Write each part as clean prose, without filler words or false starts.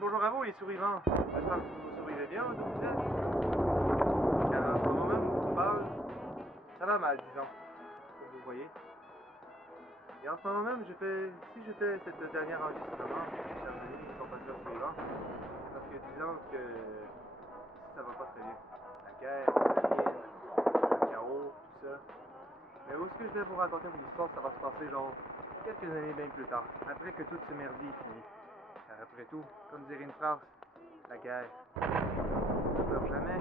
Bonjour à vous les survivants, j'espère que vous survivez bien où vous êtes. Car en ce moment même où on parle, ça va mal disons, comme vous voyez. Et en ce moment même, si je fais cette dernière enregistrement, chers amis, compatriotes survivants, parce que disons que ça va pas très bien. La guerre, la mine, le chaos, tout ça. Mais où est-ce que je vais vous raconter mon histoire, ça va se passer genre quelques années bien plus tard, après que toute ce merdier est fini. Car après tout, comme dirait une phrase, la guerre ne meurt jamais.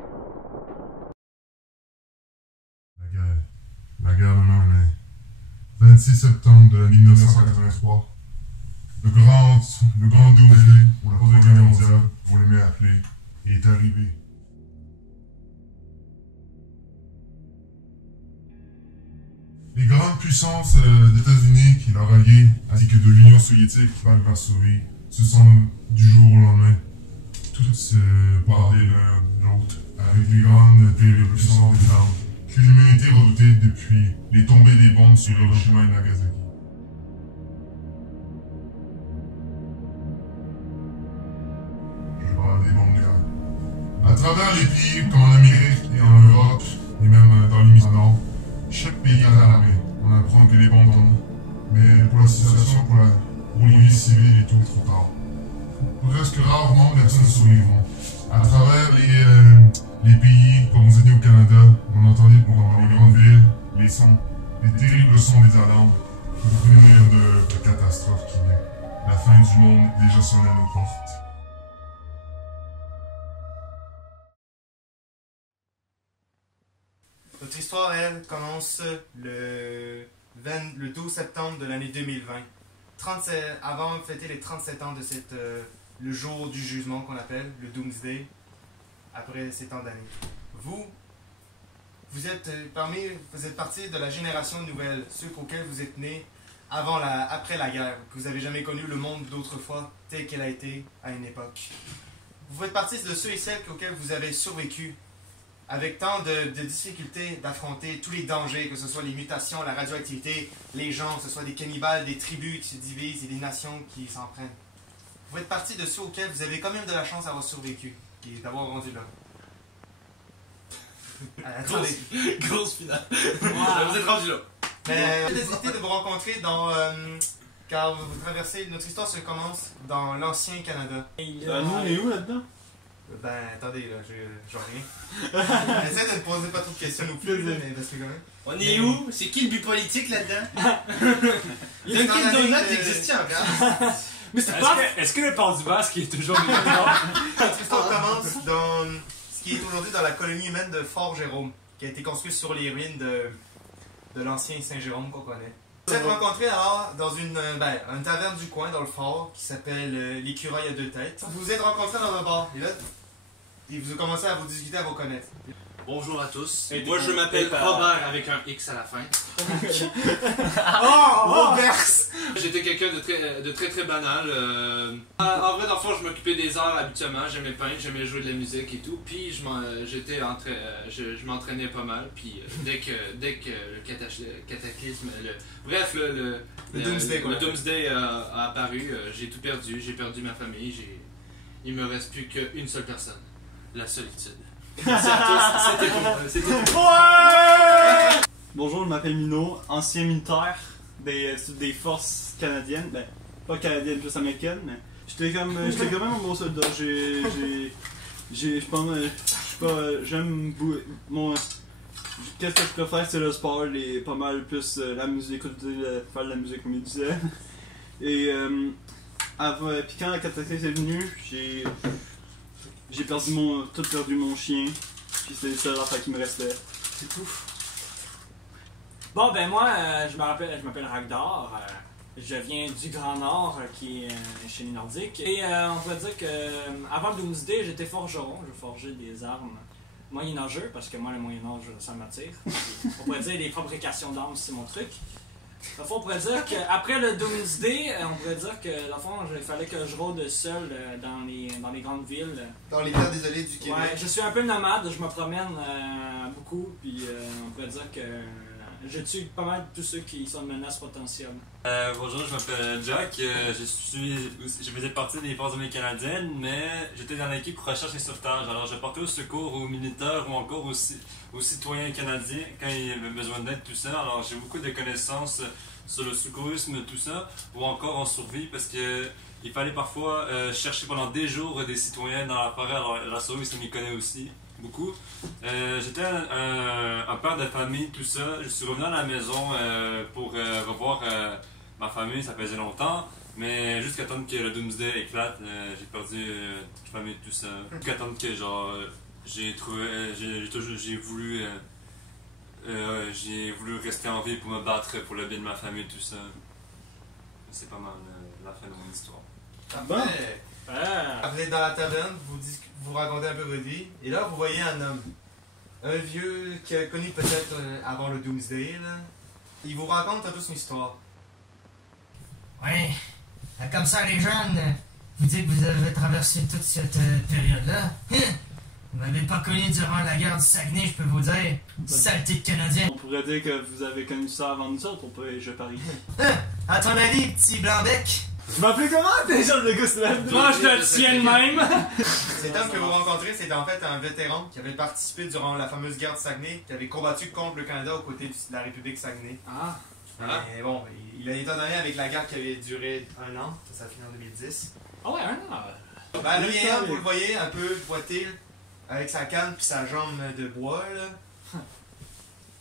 La guerre ne meurt jamais. 26 septembre de l'année 1983, le grand Doomsday, ou la Troisième Guerre mondiale, on l'aimait appeler, est arrivé. Les grandes puissances d'États-Unis qui leur alliés, ainsi que de l'Union soviétique, Varsovie, se sont du jour au lendemain toutes se bardées l'un l'autre avec les grandes terribles puissances des armes que l'humanité redoutait depuis les tombées des bombes sur Hiroshima et Nagasaki. Je parle des bombes nucléaires. À travers les pays comme en Amérique et en Europe, et même dans l'hémisphère nord, chaque pays a l'armée. On apprend que les bombes tombent. Mais pour la situation, pour les vies civiles et tout, trop tard. Presque rarement, personnes survivront. À travers les pays, comme aux États-Unis au Canada, on entendait dans les grandes villes les terribles sons des alarmes pour prévenir de catastrophes qui viennent. La fin du monde déjà sonne à nos portes. Notre histoire, elle, commence le 12 septembre de l'année 2020. Avant de fêter les 37 ans de le jour du jugement qu'on appelle, le Doomsday, après ces temps d'années. Vous êtes partie de la génération nouvelle, ceux auxquels vous êtes nés après la guerre, que vous n'avez jamais connu le monde d'autrefois tel qu'il a été à une époque. Vous faites partie de ceux et celles auxquels vous avez survécu, avec tant de difficultés d'affronter tous les dangers, que ce soit les mutations, la radioactivité, les gens, que ce soit des cannibales, des tribus qui se divisent et des nations qui s'en prennent. Vous faites partie de ceux auxquels vous avez quand même de la chance d'avoir survécu et d'avoir rendu là. Attendez. Grosse finale. Wow. Vous êtes rendu là. Mais d'hésiter de vous rencontrer car notre histoire se commence dans l'ancien Canada. Nous, on est où là-dedans? Ben, attendez, là, j'ai rien. Essaye de ne poser pas trop de questions non plus, là, mais parce que quand même. On est où? C'est qui le but politique là-dedans? Dunkin' Donut existe encore? Mais c'est pas... Est-ce que le port du basque est toujours Notre histoire commence dans ce qui est aujourd'hui dans la colonie humaine de Fort Jérôme, qui a été construite sur les ruines de l'ancien Saint-Jérôme qu'on connaît. Vous êtes rencontrés alors dans une taverne du coin dans le fort qui s'appelle l'Écureuil à deux têtes. Vous vous êtes rencontrés dans un bar et vous commencez à vous discuter, à vous connaître. Bonjour à tous. Et moi je m'appelle Robert avec un X à la fin. Roberts! J'étais quelqu'un de très banal. En vrai, dans le fond, je m'occupais des arts habituellement. J'aimais peindre, j'aimais jouer de la musique et tout. Puis je m'entraînais pas mal. Puis dès que le cataclysme, le Doomsday a apparu, j'ai tout perdu. J'ai perdu ma famille. Il me reste plus qu'une seule personne, la solitude. Merci à tous, c'était tout. Bonjour, je m'appelle Mino, ancien militaire des forces canadiennes. Ben, pas canadiennes, plus américaines, mais j'étais quand même un bon soldat. J'aime mon. Qu'est-ce que je préfère, c'est le sport, pas mal plus la musique, faire de la musique comme il disait. Et puis quand la catastrophe est venue, j'ai perdu mon chien, puis c'est le seul affaire qui me restait. C'est tout. Bon, ben moi, je m'appelle Ragdar. Je viens du Grand Nord, qui est une chaîne nordique. Et on pourrait dire que avant le Doomsday, j'étais forgeron. Je forgeais des armes moyenâgeux, parce que moi, le Moyen-Âge, ça m'attire. On pourrait dire les fabrications d'armes, c'est mon truc. Dans le fond, on pourrait dire qu'après le Doomsday, on pourrait dire que, dans le fond, il fallait que je rôde seul dans les grandes villes. Dans les terres désolées du Québec. Ouais, je suis un peu nomade, je me promène beaucoup, puis on pourrait dire que je tue pas mal tous ceux qui sont une menace potentielle. Bonjour, je m'appelle Jack. Je faisais partie des forces armées canadiennes, mais j'étais dans l'équipe recherche et sauvetage. Alors, je portais au secours aux militaires ou encore aux citoyens canadiens quand ils avaient besoin d'aide, tout ça. Alors, j'ai beaucoup de connaissances sur le secourisme, tout ça, ou encore en survie, parce que il fallait parfois chercher pendant des jours des citoyens dans la forêt. Alors, la survie, ça m'y connaît aussi beaucoup. J'étais un père de famille, tout ça. Je suis revenu à la maison pour revoir ma famille, ça faisait longtemps. Mais jusqu'à temps que le Doomsday éclate, j'ai perdu toute famille, tout ça. Jusqu'à temps que genre j'ai voulu rester en vie pour me battre pour le bien de ma famille, tout ça. C'est pas mal la fin de mon histoire. Parfait. Vous êtes dans la taverne, vous racontez un peu votre vie, et là vous voyez un homme. Un vieux qui a connu peut-être avant le Doomsday, là. Il vous raconte un peu son histoire. Ouais, comme ça les jeunes, vous dites que vous avez traversé toute cette période-là. Vous m'avez pas connu durant la guerre du Saguenay, je peux vous dire. Saleté de Canadien. On pourrait dire que vous avez connu ça avant nous autres, je parie. À ton avis, petit blanc-bec? Tu m'appelles comment déjà le gars se Moi, je te tiens de même! Cet homme que vous rencontrez, c'est en fait un vétéran qui avait participé durant la fameuse guerre du Saguenay, qui avait combattu contre le Canada aux côtés de la République Saguenay. Ah. Mais bon, il a été donné avec la guerre qui avait duré 1 an, ça a fini en 2010. Ah ouais, un an. Ben, le vieillard, vous le voyez, un peu boité, avec sa canne puis sa jambe de bois, là.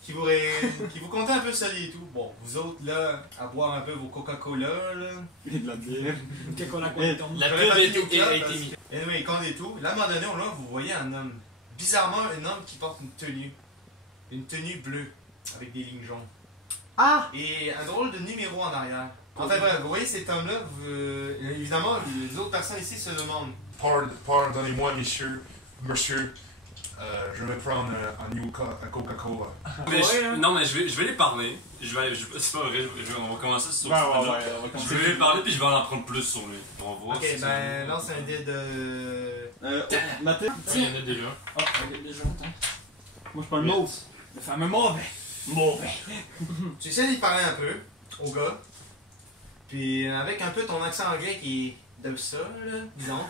Qui vous comptait un peu solide et tout. Bon, vous autres, là, à boire un peu vos Coca-Cola, là. Et de la bière. Coca-Cola, La J'aurais pub pas a fini au été club, mise. Anyway, il compte et tout. Là, à un moment donné, là, vous voyez un homme. Bizarrement, un homme qui porte une tenue. Une tenue bleue, avec des lignes jaunes. Ah! Et un drôle de numéro en arrière. Enfin bref, vous voyez cet homme-là, évidemment, les autres personnes ici se demandent. Pardonnez-moi, monsieur. Je vais prendre un Coca-Cola. Non, mais je vais les parler. C'est pas vrai, on va commencer sur Je vais les parler puis je vais en apprendre plus sur lui. On va voir. Ok, ben lance un dé de. Mathilde? Il y en a déjà. Ah, déjà, attends. Moi je parle mauve. Le fameux mauvais. Tu essaies d'y parler un peu, au gars. Puis avec un peu ton accent anglais qui est de ça, là, disons.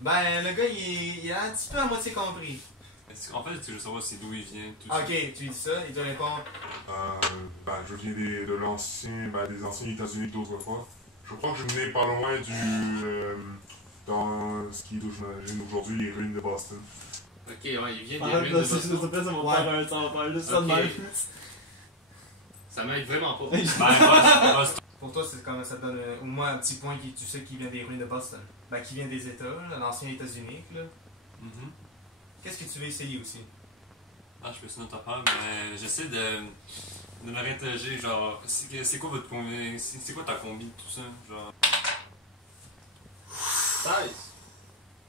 Ben, le gars, il a un petit peu à moitié compris. En fait, je veux savoir c'est d'où il vient, tout Ok, tu lui dis ça, il te répond. Je viens des anciens États-Unis d'autrefois. Je crois que je venais pas loin dans ce qui est j'imagine aujourd'hui les ruines de Boston. Ok, ouais, il vient des Arrête ruines de de ça, s'il te Boston. plaît, ça va faire de ça de Ok. même. Ça m'aide vraiment pas. Pour toi, c'est comme ça te donne au moins un petit point qui tu sais qu'il vient des ruines de Boston. Ben, qui vient des États, là, l'ancien États-Unis, là. Qu'est-ce que tu veux essayer aussi? Ah, je fais ça notre affaire, mais j'essaie de me réinterroger, genre, c'est quoi votre combi, c'est quoi ta combi, tout ça, genre. 16.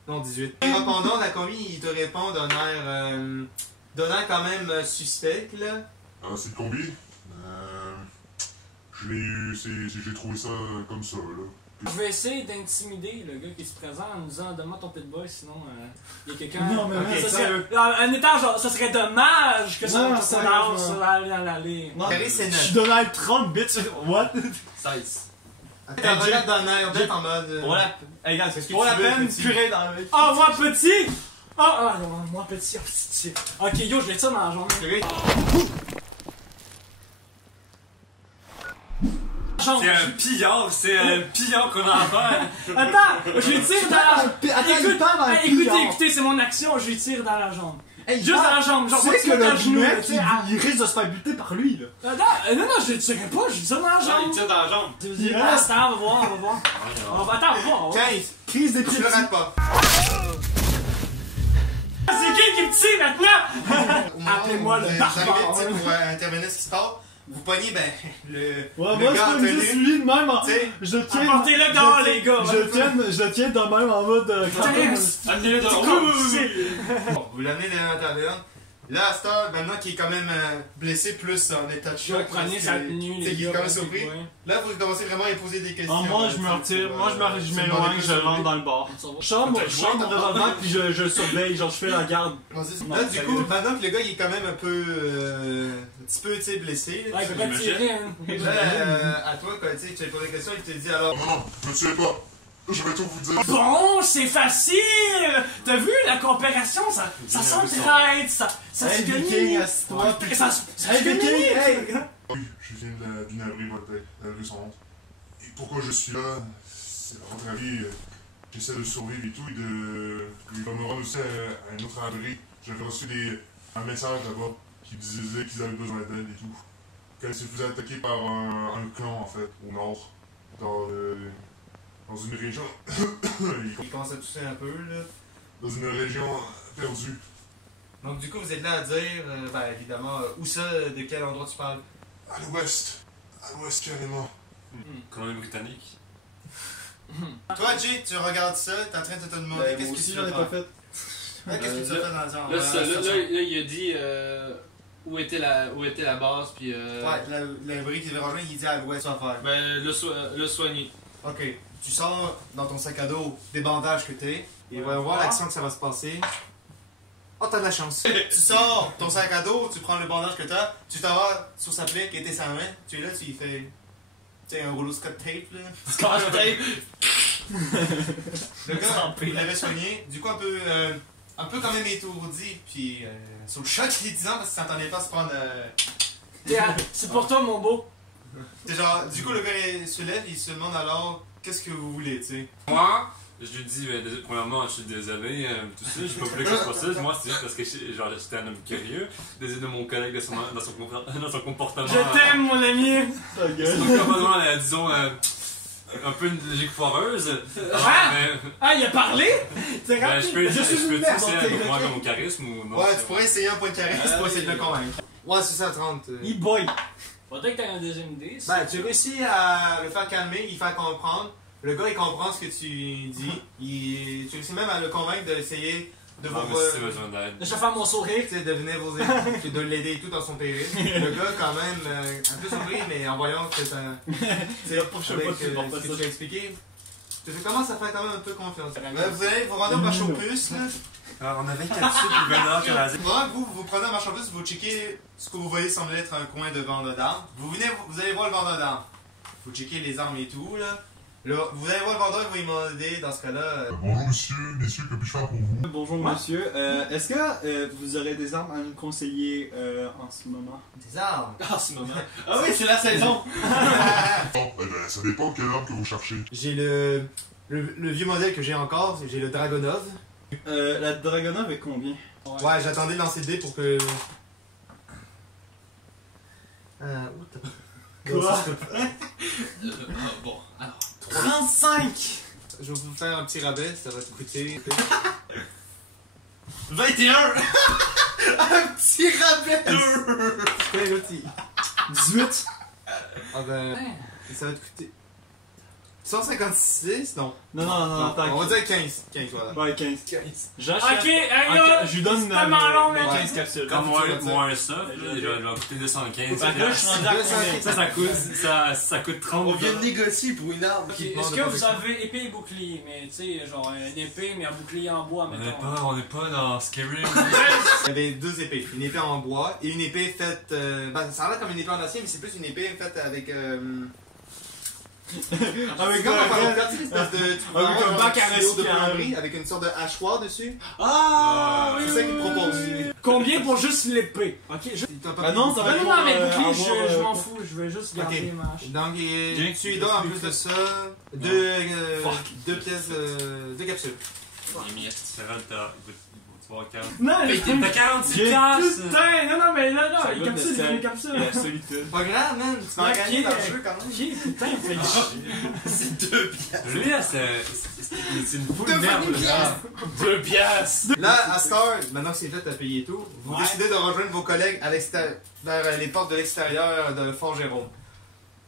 Non, 18. Répondant à la commis, il te répond d'un air quand même suspect, là. C'est combi. Je l'ai eu, j'ai trouvé ça comme ça, là. Je vais essayer d'intimider le gars qui se présente en nous disant donne-moi ton pitbull, sinon il y a quelqu'un. Non, mais ça serait, un étage, genre, ça serait dommage que ça Non, se sérieux, lance non. dans l'allée. Non, Carré, c'est je neuf. suis Donald Trump, bitch. What? 16. Attends, regarde d'un air bête en mode. Pour la, hey, regarde, Qu'est-ce que pour tu la veux, peine, petit? purée dans le. Ah, moi petit! Ah, non, moi petit, oh, petit. Ok, yo, je l'ai ça dans la jambe. C'est un pillard qu'on a à faire. Attends, je lui tire dans la jambe. Attends, il part dans le Écoutez, c'est mon action, je lui tire dans la jambe. Hey, Juste dans la jambe, genre, tu sais pas que dans le genou, mec, tu sais, ah. il risque de se faire buter par lui, là. Non, je le tirerai pas, je lui tire dans la Ah, il jambe. tire dans la jambe. Attends, on va voir. Attends, on va voir. 15. Crise des Tu pieds. le rates pas. C'est qui me tire maintenant? Au moment Appelez-moi où le vous barbare. arrivez, tu sais, pour intervenir ce qui se passe, vous pognez, ben, le Ouais, le moi, gars en je peux juste tenue. lui de même en. Tu sais, Je le tiens. Apportez-le dehors, les gars! Je le tiens de même en mode. Amenez-le dans bon, vous l'amenez dans la taverne. Là, Star, maintenant qui est quand même blessé, plus en état de Je choc. vais prendre parce sa que, tenue, tu sais, les il est gars. quand même surpris. Là, vous commencez vraiment à lui poser des questions. Moi, je me tu sais, retire. pour, Moi, je tu m'éloigne, demandes je rentre dans le bar. Je sors mon revolver, puis je surveille. Genre, je fais la garde. Là, du coup, maintenant que le gars il est quand même un peu. Un petit peu, tu sais, blessé. Ouais, il peut pas tirer, hein. Là, à toi, quand tu sais, tu lui poses des questions, il te dit alors. Non, ne me tuez pas. Je vais tout vous dire. Bon, c'est facile! T'as vu la coopération? Ça s'entraide, ça se Hey, gagne. Viking, assis-toi. Ça se gagne. Oui, je viens d'une abri Voltaire, la rue 111. Et pourquoi je suis là, c'est à votre avis, j'essaie de survivre et tout, et de me rendre aussi à un autre abri. J'avais reçu un message là-bas qui disait qu'ils avaient besoin d'aide et tout. Quand ils se faisaient attaquer par un clan, en fait, au nord, dans une région. Il commence à tousser un peu, là. Dans une région perdue. Donc, du coup, vous êtes là à dire, ben évidemment, où ça, de quel endroit tu parles? À l'ouest carrément. Colombie-Britannique. Toi, Jay, tu regardes ça, t'es en train de te demander qu'est-ce que tu j'en vas ai faire. pas fait. Ouais, qu'est-ce que tu vas faire dans le genre? Là, il a dit où était la base, puis. Ouais, l'abri qui devait rejoindre, il dit à l'ouest, tu vas faire. Ben, le soigner. Ok, tu sors dans ton sac à dos des bandages que t'es, et on va voir l'action que ça va se passer. Oh, t'as de la chance. Tu sors ton sac à dos, tu prends le bandage que t'as, tu t'en vas sur sa plaie qui était sa main, tu es là, tu y fais. Tu sais, un rouleau Scott tape là. Scotch tape. Le gars, il l'avait soigné, du coup un peu quand même étourdi, puis sur le choc, il est disant parce qu'il s'entendait pas se prendre. C'est pour toi, mon beau. C'est genre, du coup, le gars il se lève, il se demande alors qu'est-ce que vous voulez, tu sais. Moi, je lui dis, premièrement, je suis désolé, tout ça, je suis pas plus que je possible. Moi, c'est juste parce que j'étais un homme curieux. Désolé de mon collègue dans son comportement. Je t'aime, mon ami. Son comportement, disons, un peu une logique foireuse. Ah, il a parlé? C'est Ben, je peux essayer dans tes avec mon charisme ou non? Ouais, tu pourrais essayer un point de charisme pour essayer de le convaincre. Ouais, c'est ça, 30. E-boy. Faudrait que t'aies un deuxième dé. Ben, tu réussis à le faire calmer, il fait comprendre. Le gars, il comprend ce que tu dis. Tu réussis même à le convaincre d'essayer de vous. Si besoin d'aide. Je vais faire mon sourire. Tu sais, de venir vous aider, de l'aider et tout dans son péril. Le gars, quand même, un peu surpris, mais en voyant que c'est un. Tu sais, avec ce que tu as expliqué, tu commences à faire quand même un peu confiance. Vous allez vous rendre au marché aux puces, là. Alors, on avait 4 sucres au grenade canadien. Vous prenez un marché aux puces, vous checkez ce que vous voyez semble être un coin de vendeur d'armes. Vous allez voir le vendeur d'armes. Vous checkez les armes et tout, là. Là, vous allez voir le vendeur, vous lui demandez, dans ce cas-là. Bonjour messieurs, que puis-je faire pour vous? Bonjour monsieur. Est-ce que vous aurez des armes à nous conseiller en ce moment? Des armes. Ah, ce moment. Ah oui, c'est la saison. Bon, ça dépend de quelle arme que vous cherchez. J'ai le vieux modèle que j'ai encore, j'ai le Dragonov. La Dragonov est combien? Ouais, j'attendais de lancer le dé pour que. Où t'as. Quoi? Bon, alors. 35! Je vais vous faire un petit rabais, ça va te coûter. 21! Un petit rabais! C'est quoi l'autre? 18! Ah ben. Ça va te coûter. 156? Non. Non, attends. On va dire 15. 15, voilà. Ouais, 15. J'achète. Ok, allez, Je lui donne une tellement long, une mec. 15 capsules. Comme moi, un soft, il va coûter 215. Là, je suis rendu à combien? Ça coûte 30. On vient de négocier pour une arme. Ok, est-ce que vous avez épée et bouclier? Mais tu sais, genre une épée, mais un bouclier en bois, mettons. On n'est pas dans Skyrim. Il y avait deux épées. Une épée en bois et une épée faite. Ben, ça a l'air comme une épée en acier, mais c'est plus une épée faite avec. Avec un bac à de respirer. plomberie avec une sorte de hachoir dessus. Ah oui, C'est ça qu'il propose. Combien pour juste l'épée? Ok, Ah non, ça va non, mais bouclier, avoir, je m'en fous, je vais juste garder ma hache. Donc, tu lui donnes en plus de ça deux pièces, deux capsules. Les miettes. Ça va, t'as 40. Non, mais T'as 46 piastres! putain, non, mais là, Ça les goûte capsules, de les capsules. La solitude. Pas grave, man. Tu vas Ok. gagner dans le jeu quand même. Ok, putain, fait C'est deux pièces. Lui, là, C'est une foule de merde, là. 2 piastres! Là, à cette heure, maintenant que c'est fait, t'as payé tout, vous décidez de rejoindre vos collègues à vers les portes de l'extérieur de Fort Jérôme.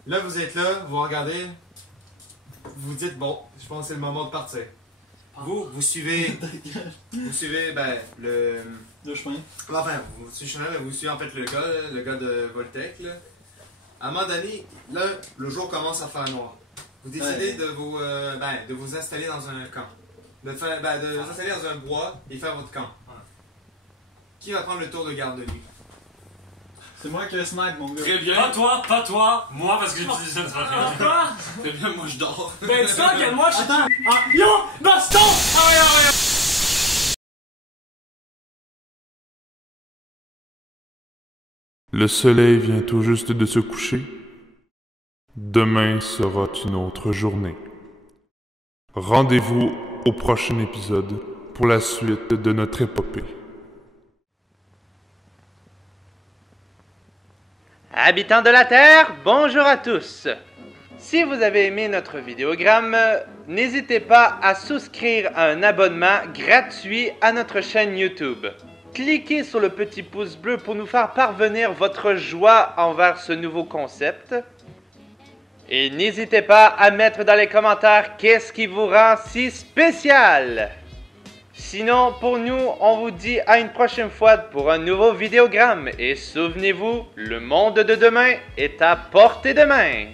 Là, vous êtes là, vous regardez, vous dites, bon, je pense que c'est le moment de partir. Vous suivez, ben, Le chemin. enfin, vous suivez en fait le gars de Voltec, là. À un moment donné, là, le jour commence à faire noir. Vous décidez de vous installer dans un camp. De vous installer dans un bois et faire votre camp. Qui va prendre le tour de garde de nuit? C'est moi qui ai snipe, mon gars. Très bien. Pas toi, moi parce que je dis ça, ça va faire. Quoi? Très bien, moi je dors. Ben, dis-toi que moi, je suis. Attends. Yo! Baston! Le soleil vient tout juste de se coucher. Demain sera une autre journée. Rendez-vous au prochain épisode pour la suite de notre épopée. Habitants de la Terre, bonjour à tous! Si vous avez aimé notre vidéogramme, n'hésitez pas à souscrire à un abonnement gratuit à notre chaîne YouTube. Cliquez sur le petit pouce bleu pour nous faire parvenir votre joie envers ce nouveau concept. Et n'hésitez pas à mettre dans les commentaires qu'est-ce qui vous rend si spécial. Sinon, pour nous, on vous dit à une prochaine fois pour un nouveau vidéogramme. Et souvenez-vous, le monde de demain est à portée de main.